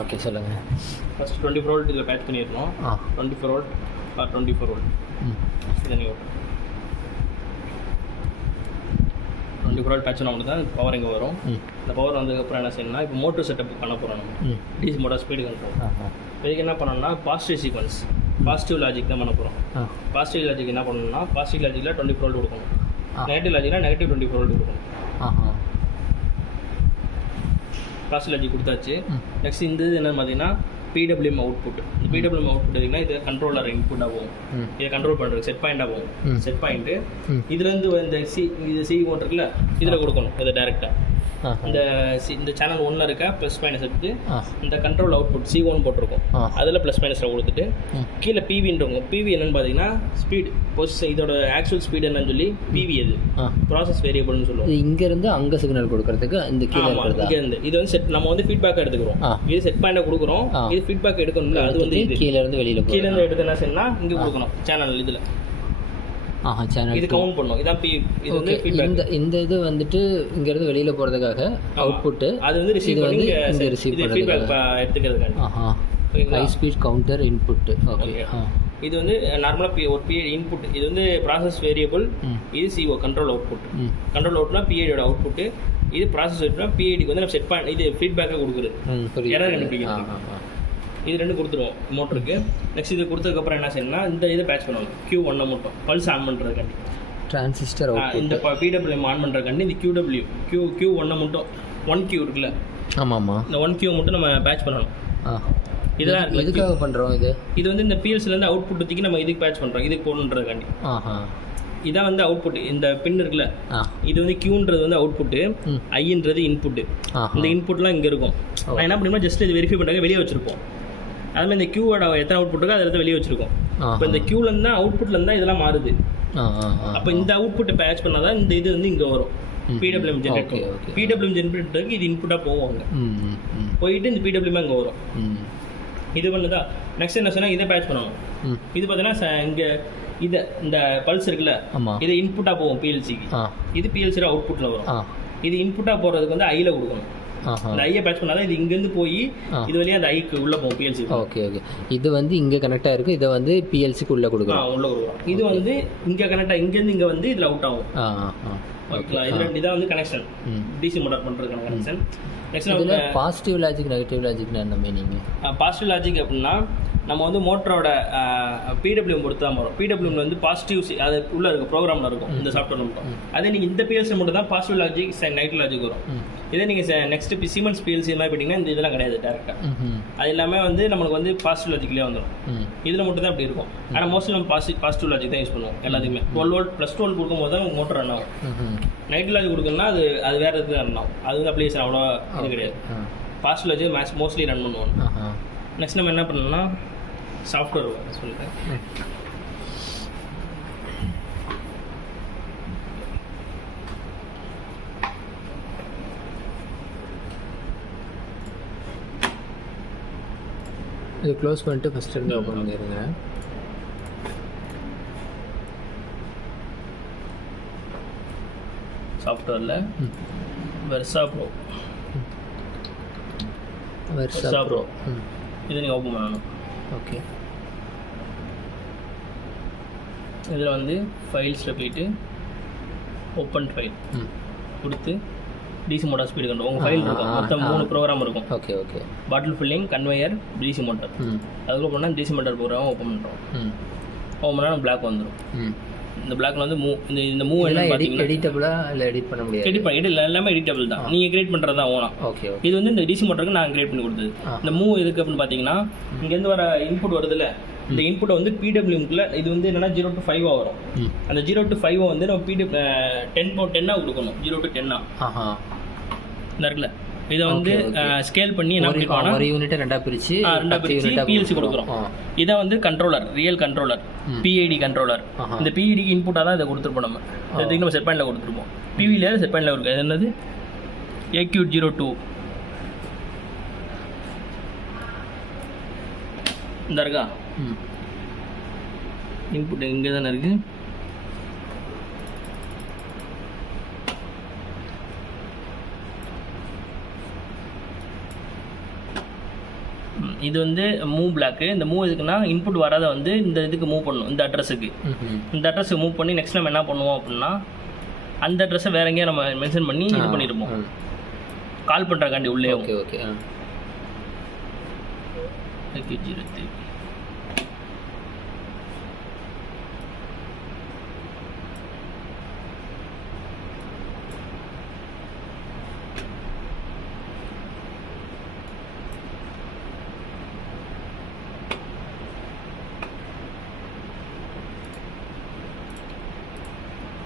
Okay சொல்லுங்கள். First 24 volt இதில் batch பண்ணிடணும். 24 வோல்ட் ஆர் 24 வோல்ட் இதை நீங்கள் 24 வோல்ட் பேட்ச் பண்ண தான் பவர் இங்கே வரும். இந்த பவர் வந்ததுக்கப்புறம் என்ன செய்யணும்னா இப்போ மோட்டர் செட்டப் பண்ண போகிறோம். நம்ம டிசி மோட்டார் ஸ்பீடு கண்ட்ரோல். இதுக்கு என்ன பண்ணணும்னா பாசிட்டிவ் சீக்வன்ஸ், பாசிட்டிவ் லாஜிக் தான் பண்ண போகிறோம். பாசிட்டிவ் லாஜிக் என்ன பண்ணணும்னா பாசிட்டிவ் லாஜிக்கில் 24 வோல்ட் கொடுக்கணும். நெகட்டிவ் லாஜிக்கில் நெகட்டிவ் 24 வோல்ட் கொடுக்கணும். பாசிட்டிவ் லாஜிக் கொடுத்தாச்சு. நெக்ஸ்ட் இந்த இது என்னன்னு பார்த்தீங்கன்னா பிடபிள்யூஎம் அவுட்புட். இந்த பிடபிள்யூஎம் அவுட்புட் எதுக்குன்னா இது கண்ட்ரோலர் இன்புட் ஆகும். இதை கண்ட்ரோல் பண்ணுறது செட் பாயிண்ட் ஆகும். செட் பாயிண்ட்டு இதுலேருந்து இந்த சி மோட்டர் இருக்குல்ல இதில் கொடுக்கணும். இதை டேரெக்டாக இந்த சேனல் 1ல் இருக்க ப்ளஸ் மைனஸ் எடுத்து இந்த கண்ட்ரோல் அவுட்புட் C1 போட்டிருக்கோம். அதில் ப்ளஸ் மைனஸில் கொடுத்துட்டு கீழே பிவின்றவங்க பிவி என்னன்னு பார்த்தீங்கன்னா ஸ்பீட் பொசிஷன், இதோட ஆக்சுவல் ஸ்பீடு என்னன்னு சொல்லி பிவி அது ப்ராசஸ் வேரியபிள்னு சொல்லுவோம். இங்கேருந்து அங்கே சிக்னல் கொடுக்கறதுக்கு இந்த கீழே இங்கேருந்து இது வந்து செட் நம்ம வந்து ஃபீட்பேக்காக எடுத்துக்கிறோம். இது செட் பாயிண்டை கொடுக்குறோம். இது ஃபீட்பேக் எடுக்கணும்ல, அது வந்து இது கீழேருந்து வெளியில் கீழேருந்து எடுத்து என்ன செய்யணும்னா இங்கே கொடுக்கணும் சேனல் இதில். சேனல் இது கவுண்ட் பண்ணும். இதான் இது வந்து ஃபீட்பேக். இந்த இது வந்துட்டு இங்கேருந்து வெளியில் போகிறதுக்காக அவுட்புட்டு அது வந்து ரிசீவ் பண்ணி இங்கே ரிசீவ் ஃபீட்பேக் எடுத்துக்கிறதுக்காக high speed counter input. Okay. இது வந்து நார்மலாக ஒரு பிஐடி இன்புட். இது வந்து ப்ராசஸ் வேரியபிள். இது CO கண்ட்ரோல் அவுட்புட். கண்ட்ரோல் அவுட்னா பிஐடியோட அவுட்புட்டு. இது ப்ராசஸ் அவுட்னா பிஐடிக்கு வந்து நம்ம செட் பண்ணி இது ஃபீட்பேக்காக கொடுக்குறது. எரர் கண்டுபிடிக்கிறது. இது ரெண்டு கொடுத்துருவோம் மோட்டருக்கு. நெக்ஸ்ட் இது கொடுத்ததுக்கப்புறம் என்ன செய்யணும்னா இந்த இதை பேட்ச் பண்ணுவோம். Q1 மட்டும் பல்ஸ் ஆன் பண்ணுறதுக்காண்டி டிரான்சிஸ்டர் இந்த PWM ஆன் பண்ணுறதுக்காண்டி இந்த Q1 மட்டும் 1Q இருக்குல்ல. ஆமாம். இந்த 1Q மட்டும் நம்ம பேட்ச் பண்ணணும். இதெல்லாம் எதுக்காக பண்ணுறோம்? இது வந்து இந்த PLCலேருந்து அவுட்புட் தூக்கி நம்ம இதுக்கு பேட்ச் பண்ணுறோம். இதுக்கு போகணுன்றதுக்காண்டி. இதான் வந்து அவுட்புட். இந்த பின் இருக்குல்ல இது வந்து Qன்றது வந்து அவுட்புட்டு, ஐன்றது இன்புட்டு. இந்த இன்புட்லாம் இங்கே இருக்கும். நான் என்ன பண்ணுவேன் ஜஸ்ட் இது வெரிஃபை பண்ணுறது வெளியே வச்சுருப்போம். அதுமாதிரி இந்த Qவோட எத்தனை அவுட்புட் இருக்கோ அதை வெளியே வச்சுருக்கோம். இப்போ இந்த Qலேருந்து தான் அவுட்புட்லேருந்து தான் இதெல்லாம் மாறுது. அப்போ இந்த அவுட்புட்டை பேட்ச் பண்ணால் தான் இந்த இது வந்து இங்கே வரும். PWM generator. PWM ஜென்ரேட்டருக்கு இது இன்புட்டாக போவாங்க. போயிட்டு இந்த PWM அங்கே வரும். இது பண்ணுதா. நெக்ஸ்ட் என்ன சொன்னால் இதை பேட்ச் பண்ணணும். இது பார்த்தீங்கன்னா இங்கே இதை இந்த பல்ஸ் இருக்குல்ல இது இன்புட்டாக போகும் PLCக்கு. இது PLC அவுட்புட்டில் வரும். இது இன்புட்டாக போகிறதுக்கு வந்து ஐயில் கொடுக்கணும். இந்த ஐயை பேட்ச் பண்ணாதான் இது இங்கேருந்து போய் இது வழியாக அந்த ஐக்கு உள்ளே போகும் PLC. ஓகே. இது வந்து இங்கே கனெக்டாக இருக்குது. இதை வந்து PLCக்கு உள்ளே கொடுக்குறோம். உள்ளே கொடுக்குறோம். இது வந்து இங்கே கனெக்டாக இங்கேருந்து இங்கே வந்து இதில் அவுட் ஆகும். ஓகேங்களா. இது ரெண்டு இதான் வந்து கனெக்ஷன் டிசி மோட்டார் பண்ணுறதுக்கான connection. Next positive logic negative லாஜிக்னா என்ன மீனிங்? பாசிட்டிவ் லாஜிக் அப்படின்னா நம்ம வந்து மோட்டரோட PWM பொறுத்து தான் வரும். PWM வந்து பாசிட்டிவ் அது உள்ளே இருக்கும் ப்ரோக்ராமில் இருக்கும் இந்த சாஃப்ட்வேர் மட்டும். அதே நீங்கள் இந்த PLC மட்டும் தான் பாசிட்டிவ் லாஜிக் நெகட்டிவ் லாஜிக் வரும். இதே நீங்கள் நெக்ஸ்ட் Siemens PLC மாதிரி போட்டிங்கன்னா இந்த இதெல்லாம் கிடையாது டேரெக்டாக. அது எல்லாமே வந்து நம்மளுக்கு வந்து பாசிட்டிவ் லாஜிக்லேயே வந்துடும். இதில் மட்டும் தான் அப்படி இருக்கும். ஆனால் மோஸ்ட்லி நம்ம பாசிட்டிவ் லாஜிக் தான் யூஸ் பண்ணுவோம் எல்லாத்தையுமே. 12 வோல்ட் ப்ளஸ் 12 கொடுக்கும்போது தான் மோட்டர் ரன் ஆகும். நெகட்டிவ் லாஜிக் கொடுக்கணும்னா அது வேறு இதுக்கு ரன் ஆகும். அது வந்து அப்ளிகேஷன் அவ்வளோ இது கிடையாது. பாசிட்டிவ் லாஜிக் மோஸ்ட்லி ரன் பண்ணுவோம். நெக்ஸ்ட் நம்ம என்ன பண்ணணும்னா சாஃப்ட்வேர் சொல்லிட்டேன். இது க்ளோஸ் பண்ணிட்டு ஃபஸ்ட்டு இருந்து ஓப்பன் பண்ணிடுங்க. சாஃப்ட்வேரில் வெர்சா ப்ரோ இதை நீங்கள் ஓப்பன் பண்ணணும். ஓகே. இதில் வந்து ஃபைல்ஸில் போயிட்டு ஓப்பன் ஃபைல் கொடுத்து டிசி மோட்டார் ஸ்பீடு கண்ட்ரோல் உங்கள் ஃபைல் இருக்கும். மொத்தம் 3 ப்ரோக்ராம் இருக்கும். ஓகே. பாட்டில் ஃபில்லிங், கன்வேயர், டிசி மோட்டார். அதுக்கு போனால் டிசி மோட்டார் ப்ரோக்ராம் ஓப்பன் பண்ணுறோம். ஓப்பன் பண்ணால் பிளாக் வந்துடும். இந்த பிளாக்ல வந்து இந்த மூவ் என்ன பார்த்தீங்கன்னா எடிட்டபிளா இல்லை எடிட் பண்ண முடியாது. எடிட் எல்லாமே எடிட்டபிள் தான். நீங்கள் கிரியேட் பண்ணுறது தான் ஓனா. ஓகே. இது வந்து இந்த டிசி மோட்டருக்கு நான் கிரியேட் பண்ணி கொடுத்தது. இந்த மூவ் எதுக்கு அப்படின்னு பார்த்தீங்கன்னா இங்கேருந்து வர இன்புட் வருதுல்ல இந்த இன்புட்டை வந்து PWMக்குள்ள இது வந்து என்னன்னா 0 to 5 வரும். அந்த 0 to 5 வந்து நம்ம 10 கொடுக்கணும். 0 to 10 இந்த இருக்குல்ல இதை வந்து ஸ்கேல் பண்ணி என்ன பண்ணிருக்கோம்னா ஒரு யூனிட்டை ரெண்டா பிரிச்சு PLC கொடுக்குறோம். இதை வந்து controller, real controller, PID controller. இந்த PIDக்கு இன்புட்டாக தான் இதை கொடுத்துருப்போம். நம்ம செட் பாயிண்டில் கொடுத்துருப்போம். PVல செட் பாயிண்டில் இருக்குது. அது என்னது AQ02 இந்த இருக்கா இன்புட் இங்கே தானே இருக்குது. இது வந்து மூவ் பிளாக்கு. இந்த மூவ் எதுக்குன்னா இன்புட் வராத வந்து இந்த இதுக்கு மூவ் பண்ணணும், இந்த அட்ரஸுக்கு. இந்த அட்ரஸுக்கு மூவ் பண்ணி நெக்ஸ்ட் நம்ம என்ன பண்ணுவோம் அப்படின்னா அந்த அட்ரஸை வேற எங்கேயும் நம்ம மென்ஷன் பண்ணி இது பண்ணியிருப்போம், கால் பண்ணுறக்காண்டி உள்ளே. Okay okay.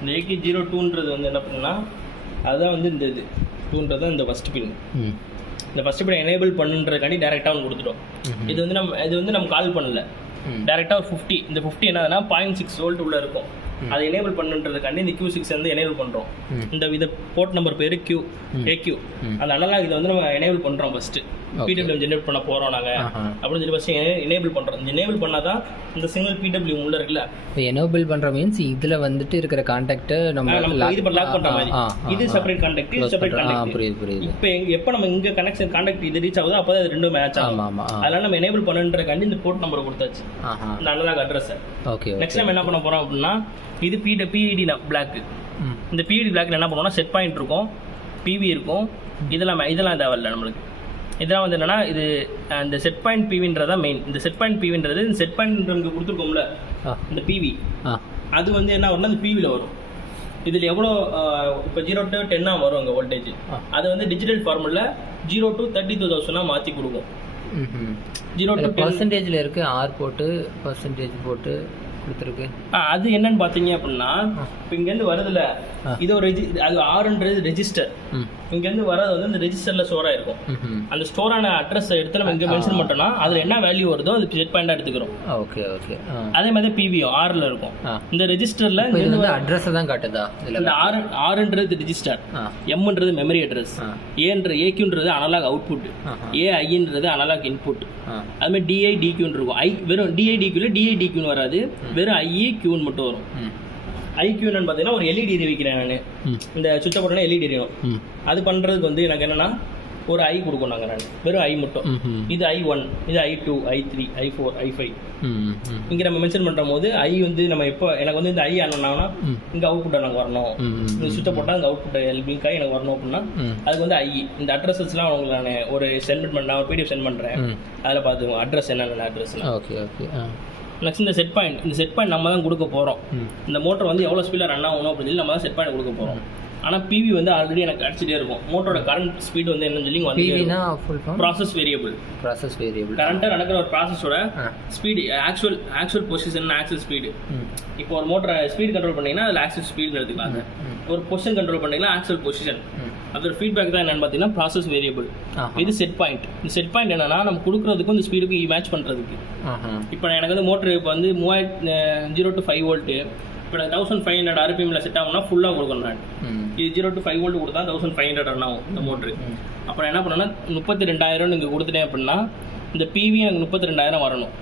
இந்த AK02ன்றது வந்து என்ன பண்ணுன்னா அதுதான் வந்து இந்த இது 2ன்றது தான் இந்த ஃபஸ்ட் பின். இந்த ஃபஸ்ட் பின் எனேபிள் பண்ணுன்றதுக்காண்டி டேரெக்டாக ஒன்று கொடுத்துட்டோம். இது வந்து நம்ம கால் பண்ணல, டேரெக்டாக ஒரு 50. இந்த 50 என்னதுன்னா 0.6 வோல்ட் உள்ள இருக்கும். அதை எனேபிள் பண்ணுன்றதுக்காண்டி இந்த Q6 வந்து எனேபிள் பண்ணுறோம். இந்த போர்ட் நம்பர் பேர் AQ. அந்த அனலாக் இதை வந்து நம்ம எனேபிள் பண்ணுறோம் ஃபஸ்ட்டு. PWM ஜென்ரேட் பண்ண போகிறோம் நாங்கள் அப்படின்னு சொல்லி ஃபஸ்ட்டு எனேபிள் பண்ணுறோம். இந்த எனேபிள் பண்ணால் தான் இந்த சிங்கிள் PWM உள்ள இருக்குல்ல, எனேபிள் பண்ணுற மீன்ஸ் இதில் வந்துட்டு இருக்கிற கான்டாக்டை நம்ம இது லாக் பண்ணுற மாதிரி. இது செப்பரேட் கான்டாக்ட், இது செப்பரேட் கான்டாக்ட். புரியுது. இப்போ எப்போ நம்ம இங்கே கனெக்ஷன் கான்டாக்ட் இது ரீச் ஆகுதோ அப்போ தான் இது ரெண்டும் மேட்ச் ஆகும். அதனால நம்ம எனேபிள் பண்ணுன்றதுக்காண்டி இந்த போர்ட் நம்பர் கொடுத்தாச்சு, இந்த அனலாக் அட்ரஸை. ஓகே. நெக்ஸ்ட் நம்ம என்ன பண்ண போகிறோம் அப்படின்னா இது PED பிளாக். இந்த PED பிளாக்ல என்ன பண்ணுவோம்னா செட் பாயிண்ட் இருக்கும், PV இருக்கும். இதெல்லாம் தேவையில்லை நம்மளுக்கு. இதெல்லாம் வந்து என்னன்னா இது அந்த செட் பாயிண்ட் PVன்றதான் மெயின். இந்த செட் பாயிண்ட் PVன்றது இந்த செட் பாயிண்ட் நமக்கு கொடுத்துருக்கோம்ல இந்த PV, அது வந்து என்ன வரும்னா இந்த PVல வரும். இதில் எவ்வளோ இப்போ 0 to 10 வரும் அங்கே வோல்டேஜ். அது வந்து டிஜிட்டல் ஃபார்முல 0 to 32,000 மாற்றி கொடுக்கும். 0 to பர்சன்டேஜில் இருக்குது, ஆர் போட்டு பர்சன்டேஜ் போட்டு கொடுத்துருக்கு. அது என்னன்னு பார்த்தீங்க அப்படின்னா இப்போ இங்கேருந்து வருதுல இது ஒரு அது ஆறுன்றது ரெஜிஸ்டர். இங்கேருந்து வர்றது வந்து இந்த ரெஜிஸ்டரில் ஸ்டோர் ஆயிருக்கும். அந்த ஸ்டோரான அட்ரஸ் எடுத்து நம்ம இங்கே மென்ஷன் பண்ணிட்டோம்னா அதில் என்ன வேல்யூ வருதோ அது செட் பாயிண்டாக எடுத்துக்கிறோம். Okay okay. அதே மாதிரி PVயும் ஆறில் இருக்கும். இந்த ரெஜிஸ்டரில் அட்ரஸை தான் காட்டுதா? இந்த ஆறுன்றது ரெஜிஸ்டர், எம்ன்றது மெமரி அட்ரஸ், AQன்றது அனலாக் அவுட்புட், AIன்றது அனலாக் இன்புட். அதுமாதிரி DI DQன்னு இருக்கும். வெறும் DI DQல DI DQன்னு வராது, வெறும் IE Qன்னு மட்டும் வரும். IQ என்னன்னு பார்த்தீங்கன்னா ஒரு LED வைக்கிறேன் நான், இந்த சுவிட்சை போட்டோன்னா LED எரியும். அது பண்ணுறதுக்கு வந்து எனக்கு என்னன்னா ஒரு I கொடுக்கும் நாங்கள், நான் வெறும் I மட்டும். இது I1, இது I2, I3, I4, I5. இங்கே நம்ம மென்ஷன் பண்ணுற போது I வந்து நம்ம எப்போ எனக்கு வந்து இந்த I ஆனோம்னா இங்கே அவுட்புட் எனக்கு வரணும், இந்த சுவிட்சை போட்டால் இந்த அவுட்புட் எல்பிங்காய் எனக்கு வரணும் அப்படின்னா அதுக்கு வந்து I. இந்த அட்ரஸஸ்லாம் உங்களுக்கு நான் ஒரு சென்ட் பண்ணேன், ஒரு PDF சென்ட் பண்ணுறேன், அதில் பார்த்துக்கோங்க அட்ரஸ் என்னென்ன அட்ரஸ்லாம். Okay okay. நெக்ஸ்ட் இந்த செட் பாயிண்ட் நம்ம தான் கொடுக்க போகிறோம். இந்த மோட்டர் வந்து எவ்வளோ ஸ்பீடில் ரன் ஆகணும் அப்படின்னு சொல்லி நம்ம தான் செட் பாயிண்ட் கொடுக்க போகிறோம். ஆனால் PV வந்து ஆல்ரெடி எனக்கு அடிச்சுட்டே இருக்கும். மோட்டரோட கரண்ட் ஸ்பீடு வந்து என்னன்னு சொல்லி வந்து ப்ராசஸ் வேரியபிள். கரண்ட்டாக நடக்கிற ஒரு ப்ராசஸோட speed actual position, actual speed. இப்போ ஒரு மோட்டரை ஸ்பீடு கண்ட்ரோல் பண்ணிங்கன்னா அதில் ஆக்சுவல் ஸ்பீடு எடுத்துக்கலாம். ஒரு பொசிஷன் கண்ட்ரோல் பண்ணிங்கன்னா ஆக்சுவல் பொசிஷன். அதோட ஃபீட்பேக் தான் என்னன்னு பார்த்தீங்கன்னா ப்ராசஸ் வேரியபிள். இது செட் பாயிண்ட். இந்த செட் பாயிண்ட் என்னன்னா நம்ம கொடுக்குறதுக்கும் இந்த ஸ்பீடுக்கு மேட்ச் பண்ணுறதுக்கு. இப்போ எனக்கு வந்து மோட்டர் இப்போ வந்து 0 to 5 வோல்ட்டு, இப்போ 1500 RPMல செட் ஆகும்னா ஃபுல்லாக கொடுக்கணும் நான். இது 0 to 5 வோல்ட் கொடுத்தா 1500 ரன் ஆகும் இந்த மோட்ரு. அப்புறம் என்ன பண்ணணும்னா 32,000 இங்கே கொடுத்துட்டேன் அப்படின்னா இந்த PV எனக்கு 32,000 வரணும்.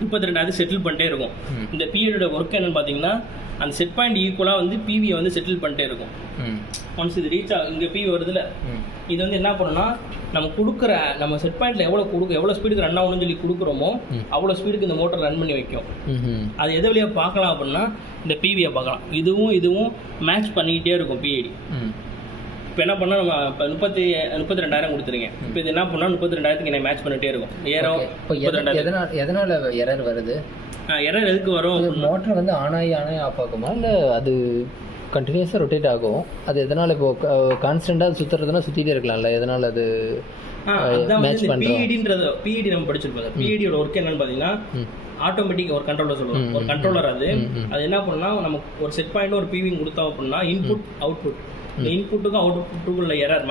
32,000 செட்டில் பண்ணிட்டே இருக்கும். இந்த PVயோட ஒர்க் என்னன்னு பார்த்தீங்கன்னா அந்த செட் பாயிண்ட் ஈக்குவலாக வந்து PVயை வந்து செட்டில் பண்ணிட்டே இருக்கும். ஒன்ஸ் இது ரீச் ஆகும், இங்கே PV வருதுல, இது வந்து என்ன பண்ணணும்னா நம்ம கொடுக்குற நம்ம செட் பாயிண்ட்ல எவ்வளோ ஸ்பீடுக்கு ரன் ஆகணும்னு சொல்லி கொடுக்குறோமோ அவ்வளோ ஸ்பீடுக்கு இந்த மோட்டர் ரன் பண்ணி வைக்கும். அது எது வழியாக பார்க்கலாம் அப்படின்னா இந்த PVயை பார்க்கலாம். இதுவும் மேட்ச் பண்ணிக்கிட்டே இருக்கும் PID. இப்போ என்ன பண்ணால் நம்ம இப்போ 32,000 கொடுத்துருங்க. இப்போ இது என்ன பண்ணால் 32,000க்கு என்ன மேட்ச் பண்ணிகிட்டே இருக்கும். எதனால் எரர் வருது? எரர் எதுக்கு வரும்? மோட்டர் வந்து ஆன் ஆகி ஆஃப் ஆகுமா, இல்லை அது கண்டினியூஸாக ரொட்டேட் ஆகும்? அது எதனால் இப்போ கான்ஸ்டண்ட்டாக சுற்றுறதுனா சுற்றிட்டே இருக்கலாம்ல, எதனால் அது மேட்ச் பண்ணுறோம்? PID நம்ம படிச்சிருப்போம். PIDயோட ஒர்க் என்னன்னு பார்த்தீங்கன்னா ஆட்டோமேட்டிக் ஒரு கண்ட்ரோலர் சொல்லுவோம். ஒரு கண்ட்ரோலர் அது என்ன பண்ணா நம்ம ஒரு செட் பாயிண்ட் ஒரு PV கொடுத்தோம் அப்படின்னா இன்புட் அவுட்புட், இந்த இன்புட்டுக்கும் அவுட்புட்டுக்குள்ள எரர்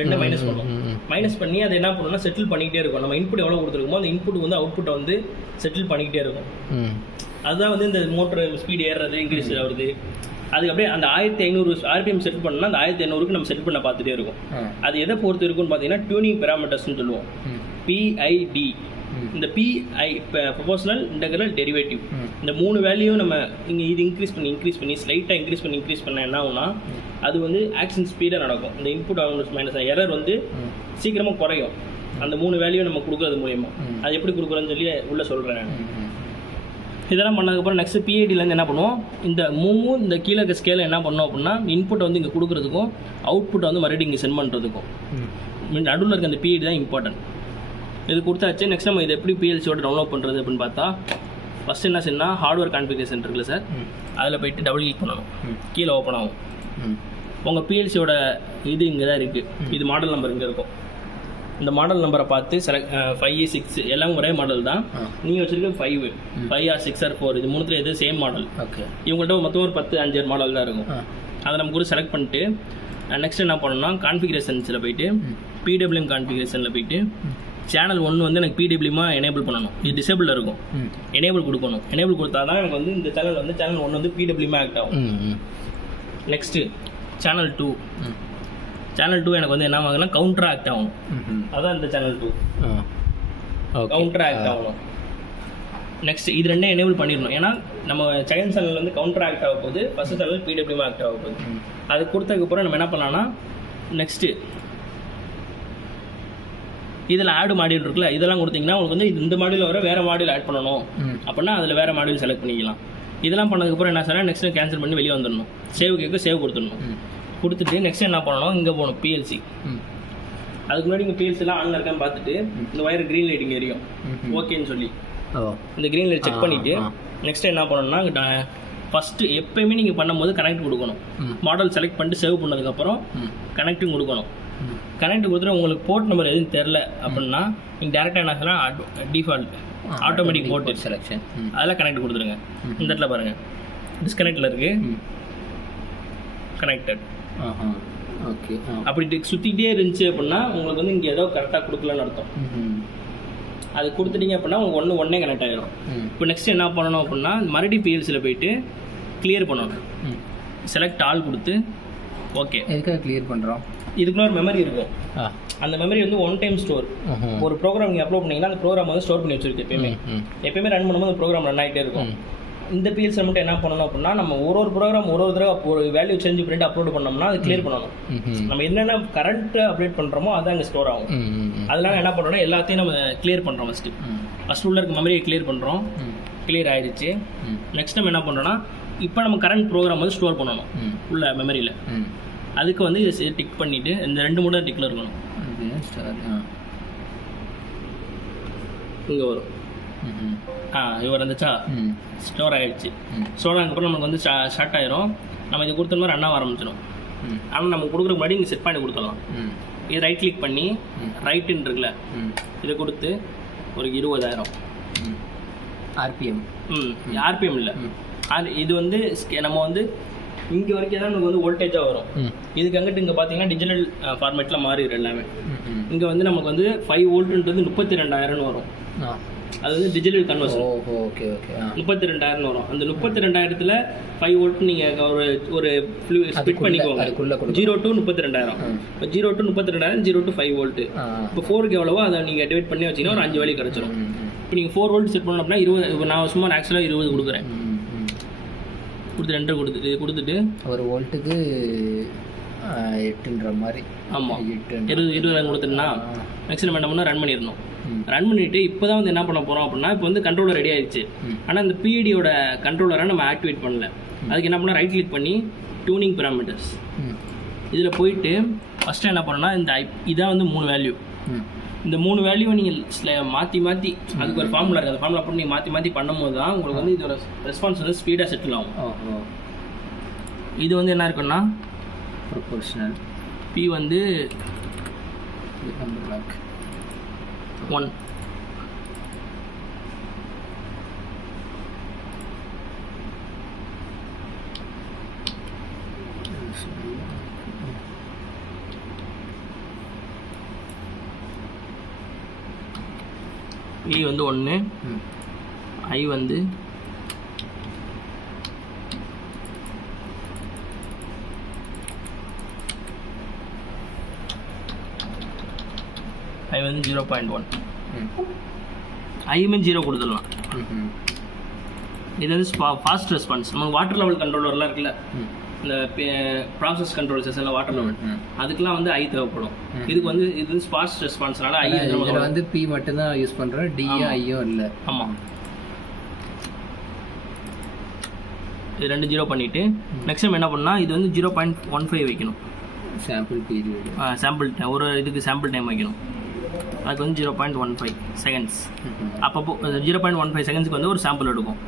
ரெண்டு மைனஸ் பண்ணும். மைனஸ் பண்ணி அதை என்ன பண்ணணும்னா செட்டில் பண்ணிக்கிட்டே இருக்கும். நம்ம இன்புட் எவ்வளோ கொடுத்துருக்கோமோ அந்த இன்புட் வந்து அவுட்புட்டை வந்து செட்டில் பண்ணிக்கிட்டே இருக்கும். அதுதான் வந்து இந்த மோட்டர் ஸ்பீடு ஏறுறது இன்க்ரீஸ் ஆகுது. அதுக்கு அப்படியே அந்த 1500 RPM செட் பண்ணால் அந்த 1500க்கு நம்ம செட் பண்ண பார்த்துட்டே இருக்கும். அது எதை பொறுத்து இருக்குன்னு பார்த்தீங்கன்னா டியூனிங் பேராமீட்டர்ஸ்னு சொல்லுவோம், PID. இந்த PI ப்ரொபோஷனல் இன்டெக்ரல் டெரிவேட்டிவ், இந்த 3 வேல்யூவும் நம்ம இங்கே இது இன்க்ரீஸ் பண்ணி ஸ்லைட்டாக இன்க்ரீஸ் பண்ண என்ன ஆகும்னா அது வந்து ஆக்ஷன் ஸ்பீடாக நடக்கும். இந்த இன்புட் மைனஸ் எரர் வந்து சீக்கிரமாக குறையும். அந்த 3 வேல்யூ நம்ம கொடுக்குறது மூலியமா அது எப்படி கொடுக்குறோன்னு சொல்லி உள்ள சொல்கிறேன் நான். இதெல்லாம் பண்ணதுக்கப்புறம் நெக்ஸ்ட் பிஐடிலேருந்து என்ன பண்ணுவோம், இந்த மூவும் இந்த கீழே இருக்க ஸ்கேலை என்ன பண்ணோம் அப்படின்னா இன்புட்டை வந்து இங்கே கொடுக்குறதுக்கும் அவுட்புட்டை வந்து மறுபடியும் இங்கே சென்ட் பண்ணுறதுக்கும் நடுவில் இருக்க அந்த பிஐடி தான் இம்பார்ட்டன்ட். இது கொடுத்தாச்சு. நெக்ஸ்ட் நம்ம இது எப்படி பிஎல்சியோட டவுன்லோட் பண்ணுறது அப்படின்னு பார்த்தா ஃபஸ்ட் என்ன செய்யணும்னா ஹார்ட்வேர் கான்ஃபிகரேஷன் இருக்குல்ல சார், அதில் போய்ட்டு டபுள் கிளிக் பண்ணணும். கீழே ஓப்பன் ஆகும். உங்கள் பிஎல்சியோட இது இங்கே தான் இருக்குது. இது மாடல் நம்பர் இங்கே இருக்கும். இந்த மாடல் நம்பரை பார்த்து செலக்ட் 5, 6 எல்லாம் ஒரே மாடல் தான். நீங்கள் வச்சுருக்க 5 or 6 or 4 இது மூணுத்தில் எது சேம் மாடல். இவங்கள்ட்ட மொத்தம் ஒரு 10, 5 மாடல் தான் இருக்கும். அதை நம்ம கூட செலக்ட் பண்ணிட்டு நெக்ஸ்ட் என்ன பண்ணணும்னா கான்ஃபிகரேஷன்ஸில் போய்ட்டு பிடபிள்யூஎம் கான்ஃபிகரேஷனில் போய்ட்டு சேனல் 1 வந்து எனக்கு பிடபிள்யூமாக எனேபிள் பண்ணணும். இது டிசேபிள் இருக்கும். எனேபிள் கொடுக்கணும். எனேபிள் கொடுத்தா தான் எனக்கு வந்து இந்த சேனல் 1 வந்து பிடபிள்யூமாக ஆக்ட் ஆகும். நெக்ஸ்ட்டு சேனல் 2 எனக்கு வந்து என்ன ஆகுதுன்னா கவுண்டர் ஆக்ட் ஆகணும். அதான் இந்த சேனல் 2 கவுண்டர் ஆக்ட் ஆகணும். நெக்ஸ்ட் இது ரெண்டே எனேபிள் பண்ணிடணும். ஏன்னா நம்ம செகண்ட் சேனல் வந்து கவுண்டர் ஆக்ட் ஆக போகுது, ஃபர்ஸ்ட் சேனல் பிடபிள்யூ ஆக்ட் ஆக போகுது. அது கொடுத்ததுக்கப்புறம் நம்ம என்ன பண்ணலாம்னா நெக்ஸ்ட்டு இதில் ஆடு மாடியூல் இருக்குல்ல, இதெல்லாம் கொடுத்தீங்கன்னா உங்களுக்கு வந்து இந்த மாடியூல் வர வேறு மாடியூல் ஆட் பண்ணணும் அப்படின்னா அதில் வேறு மாடியூல் செலக்ட் பண்ணிக்கலாம். இதெல்லாம் பண்ணதுக்கப்புறம் என்ன சொன்னால் நெக்ஸ்ட்டு கேன்சல் பண்ணி வெளியே வந்துடணும். சேவ் கேட்க சேவ் கொடுத்துடணும். கொடுத்துட்டு நெக்ஸ்ட் என்ன பண்ணணும், இங்கே போகணும் பிஎல்சி. அதுக்கு முன்னாடி இங்கே பிஎல்சிலாம் ஆன்ல இருக்கான்னு பார்த்துட்டு இந்த வயர் க்ரீன் லைட் இங்கே எரியும் ஓகேன்னு சொல்லி இந்த க்ரீன் லைட் செக் பண்ணிவிட்டு நெக்ஸ்ட் என்ன பண்ணணும்னா ஃபஸ்ட்டு எப்போயுமே நீங்கள் பண்ணும்போது கனெக்ட் கொடுக்கணும். மாடல் செலக்ட் பண்ணிட்டு சேவ் பண்ணதுக்கப்புறம் கனெக்ட்டும் கொடுக்கணும். கனெக்ட் கொடுத்துட்டு உங்களுக்கு போர்ட் நம்பர் எதுவும் தெரில அப்படின்னா நீங்கள் டேரெக்டாக என்ன சொல்லலாம் டிஃபால்ட் ஆட்டோமேட்டிக் போர்ட் செலெக்ஷன் அதெல்லாம் கனெக்ட் கொடுத்துருங்க. இந்த இடத்துல பாருங்கள் டிஸ்கனெக்டில் இருக்குது கனெக்டட். ஓகே அப்படி சுற்றிக்கிட்டே இருந்துச்சு அப்படின்னா உங்களுக்கு வந்து இங்கே ஏதோ கரெக்டாக கொடுக்கலன்னு அர்த்தம். அது கொடுத்துட்டீங்க அப்படின்னா உங்களுக்கு ஒன்றே கனெக்ட் ஆகிடும். இப்போ நெக்ஸ்ட் என்ன பண்ணணும் அப்படின்னா மறுபடியும் பிஎல்சியில் போயிட்டு கிளியர் பண்ணணும். செலக்ட் ஆல் கொடுத்து ஓகே. எதுக்காக கிளியர் பண்ணுறோம்? இதுக்குள்ள ஒரு மெமரி இருக்கும். அந்த மெமரி வந்து ஒன் டைம் ஸ்டோர். ஒரு ப்ரோக்ராம் நீங்கள் அப்லோட் பண்ணிங்கன்னா அந்த ப்ரோக்ராம் வந்து ஸ்டோர் பண்ணி வச்சிருக்கு. எப்பயுமே ரன் பண்ணும்போது அந்த ப்ரோக்ராம் ரன் ஆகிட்டே இருக்கும். இந்த பிஎல்சி மட்டும் என்ன பண்ணணும் அப்படின்னா நம்ம ஒரு ப்ரோக்ராம் ஒரு தடவை ஒரு வேல்யூ சேஞ்ச் பண்ணிட்டு அப்லோட் பண்ணோம்னா அது கிளியர் பண்ணணும். நம்ம என்னென்ன கரண்ட் அப்டேட் பண்ணுறோமோ அதான் அங்கே ஸ்டோர் ஆகும். அதனால என்ன பண்ணுறோம்னா எல்லாத்தையும் நம்ம கிளியர் பண்ணுறோம். ஃபஸ்ட்டு உள்ள இருக்க மெமரியை கிளியர் பண்ணுறோம். கிளியர் ஆகிடுச்சு. நெக்ஸ்ட் நம்ம என்ன பண்ணுறோம்னா இப்போ நம்ம கரண்ட் ப்ரோக்ராம் வந்து ஸ்டோர் பண்ணணும் உள்ள மெமரியில். அதுக்கு வந்து இதை டிக் பண்ணிவிட்டு இந்த 2 மூணு டிக்கில் இருக்கணும். இங்கே வரும். இது வந்துச்சா ஸ்டோர் ஆகிடுச்சு. ஸ்டோர் ஆனதுக்கப்புறம் நமக்கு வந்து ஸ்டார்ட் ஆயிரும். நம்ம இது கொடுத்த மாதிரி ரன் ஆக ஆரம்பிச்சிடும். ஆனால் நம்ம கொடுக்குற முன்னாடி இங்கே செட் பண்ணி கொடுத்துடலாம். இது ரைட் கிளிக் பண்ணி ரைட்டுன்னு இருக்குல்ல இதை கொடுத்து ஒரு 20,000 ஆர்பிஎம். ஆர்பிஎம் இல்லை, இது வந்து நம்ம வந்து இங்கே வரைக்கும் தான் நமக்கு வந்து வோல்டேஜாக வரும். இதுக்கு அங்கிட்டு இங்கே பார்த்தீங்கன்னா டிஜிட்டல் ஃபார்மேட்டில் மாறிடும் எல்லாமே. இங்கே வந்து நமக்கு வந்து 5 வோல்ட்டுன்றது 32,000 வரும். அது வந்து டிஜிட்டல் கன்வர்ஷன். ஓகே ஓகே 32,000 வரும். அந்த 32,000ல் 5 வோல்ட் நீங்கள் ஒரு ஸ்பிட் பண்ணிக்கோங்க. 0 to 32,000. இப்போ 0 to 32,000 0 to 5 வோல்ட்டு. இப்போ 4க்கு எவ்வளவோ அதை நீங்கள் டிவைட் பண்ணி வச்சிங்கன்னா ஒரு 5 வேல்யூ கிடச்சிடும். இப்போ நீங்கள் 4 வோல்ட் செட் பண்ணணும் அப்படின்னா 20. இப்போ நான் சும்மா ஆக்சுவலாக 20 கொடுக்குறேன். கொடுத்து 2 கொடுத்துட்டு ஒரு வோல்ட்டுக்கு 8ன்ற மாதிரி. ஆமாம் 20 கொடுத்துட்டுனா நெக்ஸ்ட் நம்ம என்ன பண்ணால் ரன் பண்ணிடணும். ரன் பண்ணிவிட்டு இப்போ தான் வந்து என்ன பண்ண போகிறோம் அப்படின்னா இப்போ வந்து கண்ட்ரோலர் ரெடி ஆயிடுச்சு. ஆனால் இந்த பிஇடியோட கண்ட்ரோலரை நம்ம ஆக்டிவேட் பண்ணல. அதுக்கு என்ன பண்ணால் ரைட் கிளிக் பண்ணி டியூனிங் பேராமீட்டர்ஸ் இதில் போயிட்டு ஃபஸ்ட்டு என்ன பண்ணோன்னா இதான் வந்து 3 வேல்யூ. இந்த 3 வேல்யூவை நீங்கள் மாற்றி அதுக்கு ஒரு ஃபார்முலா இருக்குது. அந்த ஃபார்முலா போட்டு நீங்கள் மாற்றி பண்ணும்போது தான் உங்களுக்கு வந்து இதோட ரெஸ்பான்ஸ் வந்து ஸ்பீடாக செட்டில் ஆகும். இது வந்து என்ன இருக்குன்னா ப்ரொபோர்ஷனல் பி வந்து 1. E வந்து 1, I வந்து I வந்து 0.1. ஐயுமே 0 கொடுத்துடலாம். இது வந்து ஃபாஸ்ட் ரெஸ்பான்ஸ். நம்ம வாட்டர் லெவல் கண்ட்ரோலர்லாம் இருக்குல்ல, இந்த ப்ராசஸ் கண்ட்ரோல் செஷனில் வாட்டர் லெவல் அதுக்கெலாம் வந்து ஐ தேவைப்படும். இதுக்கு வந்து இது ஃபாஸ்ட் ரெஸ்பான்ஸ்னால ஐ இதில் வந்து பி மட்டும்தான் யூஸ் பண்ணுறோம், டியும் ஐயும் இல்லை. ஆமாம், இது 2 0 பண்ணிவிட்டு நெக்ஸ்ட் டைம் என்ன பண்ணால் இது வந்து 0.15 வைக்கணும் சாம்பிள் பீரியட். சாம்பிள் டைம் ஒரு இதுக்கு சாம்பிள் டைம் வைக்கணும். அதுக்கு வந்து 0.15 செகண்ட்ஸ். அப்பப்போ 0.15 செகண்ட்ஸ்க்கு வந்து ஒரு சாம்பிள் எடுக்கும்.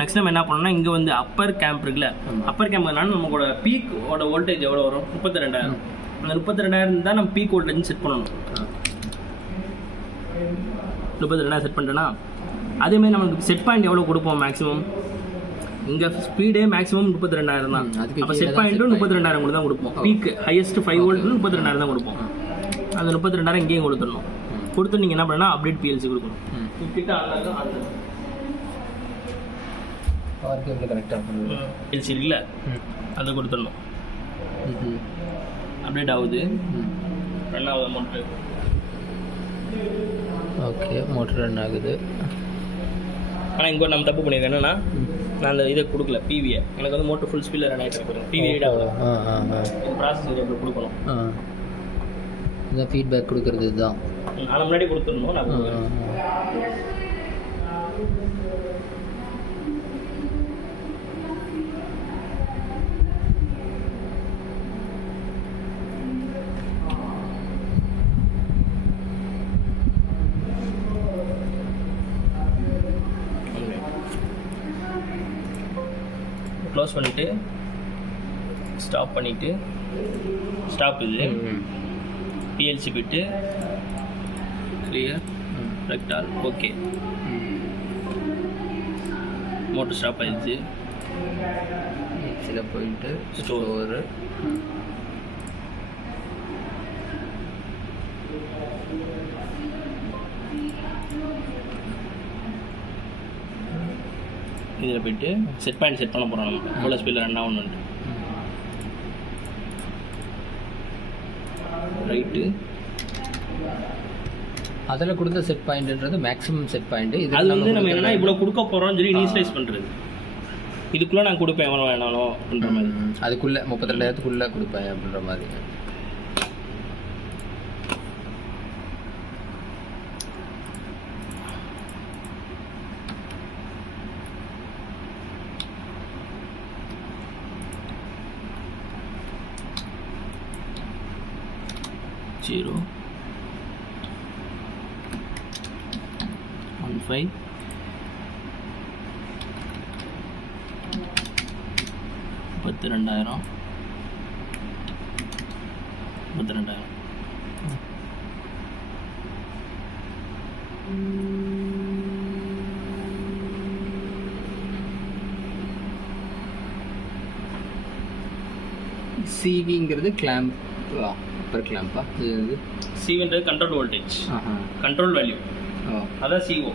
நெக்ஸ்ட் டைம் என்ன பண்ணோம்னா இங்கே வந்து அப்பர் கேம்ப் இருக்குல்ல, அப்பர் கேம்ப்னால நம்மளோட பீக்கோட வோல்டேஜ் எவ்வளோ வரும்? 32,000. அந்த 32,000 தான் நம்ம பீக் வோல்டேஜ் செட் பண்ணணும். 32,000 செட் பண்ணிட்டேன்னா அதேமாதிரி நமக்கு செட் பாயிண்ட் எவ்வளோ கொடுப்போம் மேக்ஸிமம்? இங்கே ஸ்பீடே மேக்ஸிமம் 32,000 தான். அப்போ செட் பாயிண்ட்டும் 32,000 கூட தான் கொடுப்போம். பீக் ஹையஸ்ட் 5 வோல்ட் 32,000 தான் கொடுப்போம். அந்த 32,000 இங்கேயும் கொடுத்துடணும். கொடுத்து நீங்கள் என்ன பண்ணால் அப்டேட் பிஎல்சி கொடுக்கணும். பிஎல்சி இருக்குல்ல அதை கொடுத்துடணும். அப்டேட் ஆகுது, ரன் ஆகுது மோட்ரு. ஓகே, மோட்ரு ரன் ஆகுது. ஆனால் இங்கே நம்ம தப்பு பண்ணியிருக்கேன். என்னன்னா நான் அந்த இதை கொடுக்கல பிவியை. எனக்கு வந்து மோட்டர் ஃபுல் ஸ்பீடில் ரன் ஆகிட்டு இருக்கு. பிவி ரீட் ஆகுது. இது ப்ராசஸ் எப்படி கொடுக்கணும்? இந்த ஃபீட்பேக் கொடுக்கறது தான். ஆனால் முன்னாடி கொடுத்துடணும். நான் க்ளோஸ் பண்ணிவிட்டு ஸ்டாப் பண்ணிவிட்டு ஸ்டாப் இது பிஎல்சி பிட்டு கிளியர் ரெக்டால் ஓகே. மோட்டர் ஸ்டாப் ஆயிடுச்சு. இதில் போயிட்டு ஸ்டோரு இதில் போய்ட்டு செட் பாயிண்ட் செட் பண்ண போகிறோம். நம்ம எவ்வளோ ஸ்பீடில் ரன் ஆகணுன்ட்டு ரைட்டு. அதில் கொடுத்த செட் பாயிண்ட்ன்றது மேக்ஸிமம் செட் பாயிண்ட்டு. இது அது வந்து நம்ம என்னென்னா இவ்வளோ கொடுக்க போகிறோம்னு சொல்லி இனிஷியலைஸ் பண்ணுறது. இதுக்குள்ளே நான் கொடுப்பேன் எவ்வளோ வேணாலும் அப்படின்ற மாதிரி. அதுக்குள்ளே 32,000 கொடுப்பேன் அப்படின்ற மாதிரி. ஜீரோ 15 32,000 32,000. சிவிங்கிறது கிளாம்ப், அப்பர் கிளாம்பா? இது சிவின்றது கண்ட்ரோல் வோல்டேஜ், கண்ட்ரோல் வேல்யூ. அதான் சிஓ.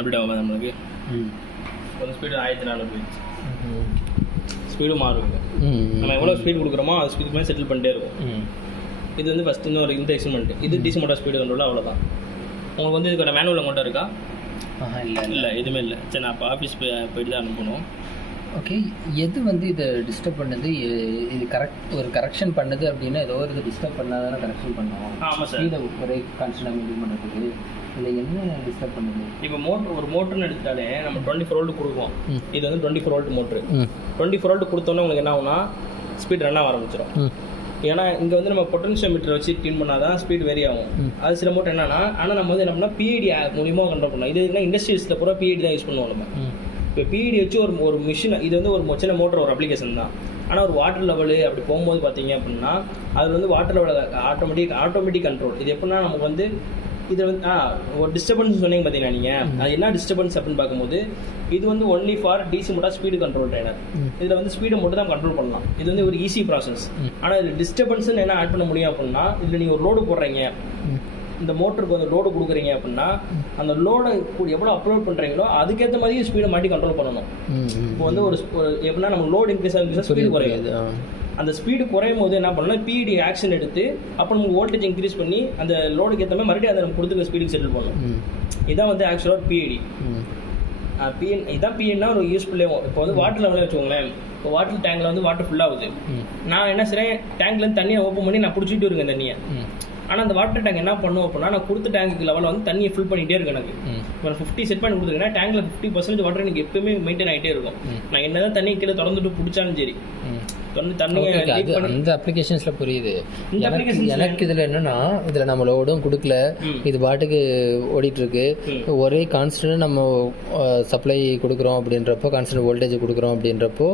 அப்டேட் ஆகும் நம்மளுக்கு. கொஞ்சம் ஸ்பீடு 1400 போயிடுச்சு. ஸ்பீடு மாறுங்க. நம்ம எவ்வளோ ஸ்பீடு கொடுக்குறோமோ அது ஸ்பீடு மேலே செட்டில் பண்ணிட்டே இருக்கும். இது வந்து ஃபஸ்ட்டு இன்னொரு இந்த எக்ஸ்பெரிமெண்ட். இது டிசி மோட்டார் ஸ்பீடு கண்ட்ரோல் அவ்வளோதான். உங்களுக்கு வந்து இதுக்கான மேனுவல் அமௌண்ட் இருக்கா? இல்லை எதுவுமே இல்லை. சரி, நான் இப்போ ஆஃபீஸ் போயிட்டு தான் அனுப்பணும். ஓகே, எது வந்து இதை டிஸ்டர்ப் பண்ணுது? இது ஒரு கரெக்ஷன் பண்ணுது அப்படின்னா ஏதோ ஒரு இது டிஸ்டர்ப் பண்ணால் தானே கரெக்ஷன் பண்ணுவோம். ஆமாம் சார். இதை ஒரே கான்ஸ்டன்டாக மெயின்டைன் பண்ணுறதுக்கு இதில் என்ன டிஸ்டர்ப் பண்ணுது? இப்போ ஒரு மோட்டர்னு எடுத்தாலே நம்ம 24 வோல்ட் கொடுப்போம். இது வந்து 24 வோல்ட் மோட்ரு. 24 வோல்ட் கொடுத்தோன்னே உங்களுக்கு என்ன ஆகும்னா ஸ்பீட் ரன் ஆக ஆரம்பிச்சிடும். ஏன்னா இங்கே வந்து நம்ம பொட்டன்ஷியல் மீட்டர் வச்சு டியூன் பண்ணால் தான் ஸ்பீட் வேரி ஆகும். அது சில மோட்டர் என்னன்னா, ஆனால் நம்ம வந்து என்ன பண்ணால் பிஐடி மூலியமாக கண்ட்ரோல் பண்ணலாம். இது என்ன இண்டஸ்ட்ரீஸில் பூரா பிஐடி தான் யூஸ் பண்ணுவோம் நம்ம. இப்போ பிஐடி வச்சு ஒரு மிஷின், இது வந்து ஒரு சின்ன மோட்டர், ஒரு அப்ளிகேஷன் தான். ஆனால் ஒரு வாட்டர் லெவலு அப்படி போகும்போது பார்த்தீங்க அப்படின்னா அது வந்து வாட்டர் லெவலில் ஆட்டோமேட்டிக் கண்ட்ரோல். இது எப்படின்னா நமக்கு வந்து இது வந்து ஒரு டிஸ்டர்பன்ஸ் சொன்னீங்க பார்த்தீங்கன்னா நீங்கள் அது என்ன டிஸ்டர்பன்ஸ் அப்படின்னு பார்க்கும்போது இது வந்து only for DC motor speed control trainer. இதில் வந்து ஸ்பீடை மட்டும் தான் கண்ட்ரோல் பண்ணலாம். இது வந்து ஒரு ஈஸி ப்ராசஸ். ஆனால் இதில் டிஸ்டர்பன்ஸ்ன்னு என்ன ஆட் பண்ண முடியும் அப்படின்னா, இதில் நீங்கள் ஒரு லோடு போடுறீங்க, இந்த மோட்டருக்கு வந்து லோடு கொடுக்குறீங்க அப்படின்னா அந்த லோடை எவ்வளோ அப்லோட் பண்ணுறீங்களோ அதுக்கேற்ற மாதிரி ஸ்பீடை மாட்டி கண்ட்ரோல் பண்ணணும். இப்போ வந்து ஒரு எப்படின்னா நம்ம லோடு இன்க்ரீஸ் ஆகுது, ஸ்பீடு குறையுது. அந்த ஸ்பீடு குறையும் போது என்ன பண்ணலாம், பிஇடி ஆக்ஷன் எடுத்து அப்போ நம்ம வோல்டேஜ் இன்க்ரீஸ் பண்ணி அந்த லோடுக்கு ஏற்ற மாதிரி மறுபடியும் அதை நம்ம கொடுத்துருக்க ஸ்பீடுக்கு செட்டில் பண்ணணும். இதான் வந்து ஆக்சுவலாக பிஇடி. இதான் பிஎன்னா ஒரு யூஸ்ஃபுல்லே. இப்போ வந்து வாட்டர் லெவலில் வச்சுக்கோங்களேன், இப்போ வாட்டர் டேங்கில் வந்து வாட்டர் ஃபுல்லாகுது, நான் என்ன செய்கிறேன், டேங்க்லேருந்து தண்ணியை ஓப்பன் பண்ணி நான் பிடிச்சிட்டு இருக்கேன் தண்ணியை. ஆனால் அந்த வாட்டர் டேங்க் என்ன பண்ணுவோம் அப்படின்னா, நான் கொடுத்த டேங்க்கு லெவலில் வந்து தண்ணியை ஃபில் பண்ணிகிட்டே இருக்கும். எனக்கு இப்போ 50 செட் பண்ணி கொடுத்துருக்கேன், டேங்கில் 50% வாட்டர் எனக்கு எப்பவுமே மெயின்டைன் ஆகிட்டே இருக்கும். நான் என்ன தான் தண்ணி கீழே திறந்துட்டு பிடிச்சாலும் சரி, அந்த அப்ளிகேஷன்ஸ்ல புரியுது. எனக்கு இதுல என்னன்னா, இதுல நம்ம லோடும் கொடுக்கல, இது பாட்டுக்கு ஓடிட்டு இருக்கு, ஒரே கான்ஸ்டன்ட் நம்ம சப்ளை கொடுக்குறோம் அப்படின்றப்போ, கான்ஸ்டன்ட் வோல்டேஜ் கொடுக்குறோம் அப்படின்றப்போ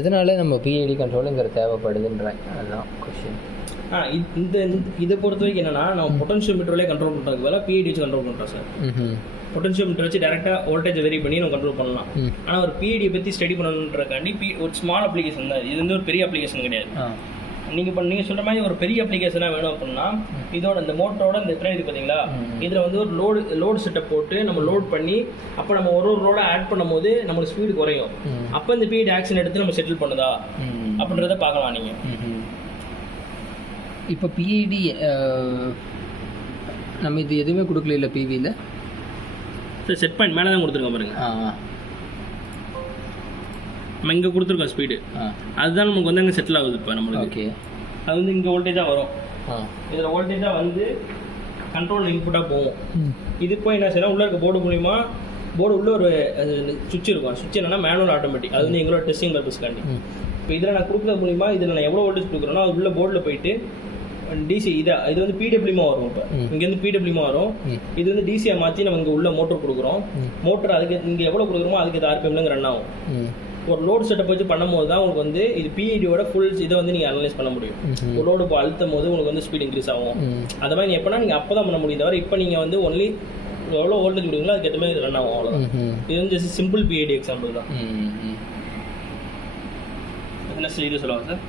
எதனால நம்ம பிஐடி கண்ட்ரோலுங்கிற தேவைப்படுதுன்றேன். அதுதான் கொஸ்டின். இதை பொறுத்த வரைக்கும் என்னன்னா, நம்ம பொட்டன்ஷியல் மீட்டர்லேயே கண்ட்ரோல் பண்ணுறதுக்கு பதிலாக பிஐடி வச்சு கண்ட்ரோல் பண்ணுறோம் சார். பொட்டன்ஷியல் மீட்டர் வச்சு டேரெக்டாக வோல்டேஜ் வெரி பண்ணி நம்ம கண்ட்ரோல் பண்ணலாம். ஆனால் ஒரு பிஐடியை பற்றி ஸ்டடி பண்ணணுன்றக்காண்டி ஒரு ஸ்மால் அப்ளிகேஷன் தான் இது, வந்து ஒரு பெரிய அப்ளிகேஷன் கிடையாது. நீங்கள் சொல்கிற மாதிரி ஒரு பெரிய அப்ளிகேஷனாக வேணும் அப்படின்னா, இதோட இந்த மோட்டரோட இந்த எத்தனை இது பார்த்தீங்களா, இதில் வந்து ஒரு லோடு செட்டப் போட்டு நம்ம லோட் பண்ணி அப்போ நம்ம ஒரு லோட ஆட் பண்ணும் போது நம்மளுக்கு ஸ்பீடு குறையும். அப்போ இந்த பிஐடி ஆக்ஷன் எடுத்து நம்ம செட்டில் பண்ணுதா அப்படின்றத பார்க்கலாம் நீங்கள். இப்போ பிஐடி நம்ம இது எதுவுமே கொடுக்கல இல்லை பிவியில் சார். செட் பாயிண்ட் மேலே தான் கொடுத்துருக்கோம் பாருங்க. நம்ம இங்கே கொடுத்துருக்கோம் ஸ்பீடு, அதுதான் நமக்கு வந்து அங்கே செட்டில் ஆகுது. இப்போ நம்மளுக்கு ஓகே, அது வந்து இங்கே வோல்டேஜாக வரும். இதில் வோல்டேஜாக வந்து கண்ட்ரோல் இன்புட்டாக போகும். இது போய் என்ன செய்யலாம், உள்ளே இருக்க போர்டு மூலிமா, போர்டு உள்ள ஒரு சுவிட்ச் இருக்கும். சுவிட்ச் என்னன்னா மேனுவல் ஆட்டோமேட்டிக், அது வந்து எங்களோட டெஸ்டிங் பர்பஸ்க்காண்டி. இப்போ இதில் நான் கொடுக்குறது மூலிமா இதில் நான் எவ்வளோ வோல்டேஜ் கொடுக்குறேனோ அது உள்ள போர்டில் போயிட்டு டிசி இது வந்து பிடபிள்யூமா வரும். இப்போ இங்கேருந்து பிடபிள்யூமா வரும். இது வந்து டிசியை மாற்றி நம்ம இங்கே உள்ள மோட்டர் கொடுக்குறோம். மோட்டர் அதுக்கு இங்கே எவ்வளோ கொடுக்குறோமோ அதுக்கு இது ஆர்பிஎம்ல ரன் ஆகும். ஒரு லோடு செட்டப் வச்சு பண்ணும்போது தான் உங்களுக்கு வந்து இது பிஇடியோட ஃபுல் இதை வந்து நீங்கள் அனலைஸ் பண்ண முடியும். ஒரு லோடு இப்போ அழுத்தும் போது உங்களுக்கு வந்து ஸ்பீட் இன்க்ரீஸ் ஆகும். அதை மாதிரி எப்போனா நீங்கள் அப்போ தான் பண்ண முடியும். தவிர இப்போ நீங்கள் வந்து ஒன்லி எவ்வளோ வோல்டேஜ் கொடுங்களோ அதுக்கேற்ற மாதிரி ரன் ஆகும், அவ்வளோதான். இது வந்து ஜஸ்ட் சிம்பிள் பிஐடி எக்ஸாம்பிள் தான். என்ன இது சொல்லுவாங்க சார்,